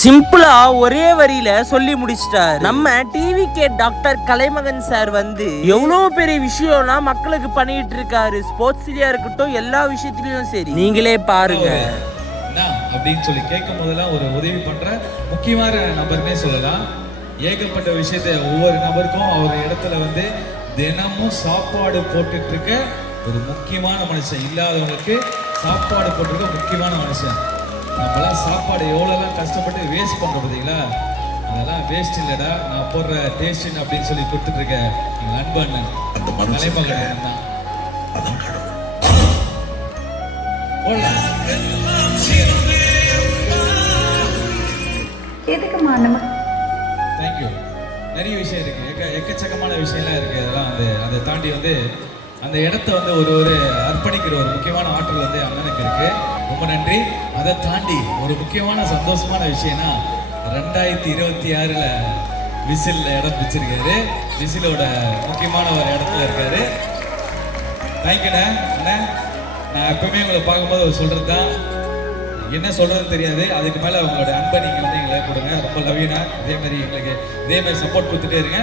சிம்பிளா ஒரே வரியில சொல்லி முடிச்சிட்டாரு. நம்ம டிவி கே டாக்டர் கலைமகன் சார் வந்து எவ்வளவு பெரிய விஷயம்லாம் மக்களுக்கு பண்ணிட்டு இருக்காரு. ஸ்போர்ட்ஸ்லயா இருக்கட்டும், எல்லா விஷயத்திலயும் சரி. நீங்களே பாருங்க அப்படின்னு சொல்லி கேட்கும் போதெல்லாம் ஒரு உதவி பண்ற முக்கியமான நபர்னே சொல்லலாம். ஏகப்பட்ட விஷயத்தை ஒவ்வொரு நபருக்கும் அவர் இடத்துல வந்து தினமும் சாப்பாடு போட்டுட்டு இருக்க ஒரு முக்கியமான மனுஷன். இல்லாதவங்களுக்கு சாப்பாடு போட்டிருக்க முக்கியமான மனுஷன். நம்மளாம் சாப்பாடு எவ்வளோலாம் கஷ்டப்பட்டு வேஸ்ட் பண்ணுறோம் பார்த்தீங்களா, அதெல்லாம் வேஸ்ட் இல்லைடா, நான் போடுற டேஸ்ட் அப்படின்னு சொல்லி கொடுத்துட்டு இருக்க எங்கள் அன்பு அண்ணன் கலைமகன் தான். தேங்க்யூ. நிறைய விஷயம் இருக்கு, எக்கச்சக்கமான விஷயம்லாம் இருக்கு. அதெல்லாம் அதை தாண்டி வந்து அந்த இடத்த வந்து ஒரு அர்ப்பணிக்கிற ஒரு முக்கியமான ஆற்றல் வந்து அண்ணனுக்கு இருக்கு. ரொம்ப நன்றி. அதை தாண்டி ஒரு முக்கியமான சந்தோஷமான விஷயம்னா 2026 விசில்ல இடம் பிடிச்சிருக்காரு. விசிலோட முக்கியமான ஒரு இடத்துல இருக்காரு. தேங்க்யூண்ணே. அண்ணா, நான் எப்பவுமே உங்களை பார்க்கும்போது சொல்றது தான், என்ன சொல்றதுன்னு தெரியாது, அதுக்கு மேல உங்களோட அன்பை நீங்க வந்து எங்களை கொடுங்க. ரொம்ப லவ்யூண்ணா. இதே மாதிரி எங்களுக்கு இதே மாதிரி சப்போர்ட் கொடுத்துட்டே இருங்க.